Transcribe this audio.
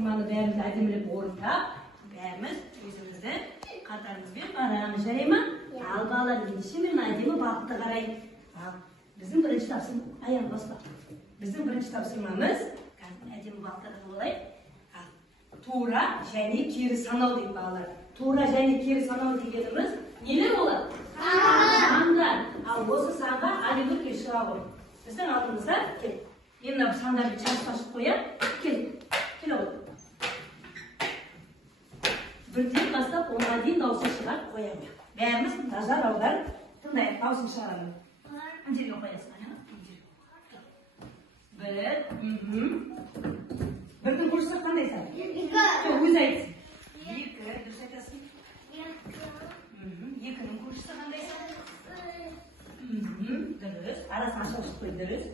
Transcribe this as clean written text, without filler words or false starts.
тапсырманы бәріміз әдемілеп орындап, бәріміз өзімізді қатарымызбен қараймыз, жарай ма? Ал балалар, ендеше мен әдемі бақты қарай. Біздің бірінші тапсырма, аяқ баспа. Біздің бірінші тапсырмамыз, әдемі бақтарды болайық. Тура және кері санау дейді балалар. Тура және кері санау дегеніміз нелер болады? Сандар. Ал осы санға алимутке шыға ғой. Біздің алдымызда кел. Мен мына сандарды шашып қояйын. Кел. Кел ол. Бірден бастап 10-ға дейін дауысын шығарып қоямын. Бәріміз назар аударып тыңдайық, дауысын шығарамын. Жерге қоясың. Бірдің көрсі қандай сан? Өз айтсын. 2, дұрыс айтасың. 2-нің көршісі қандай сан? Дұрыс. Арасын ашық қой, дұрыс.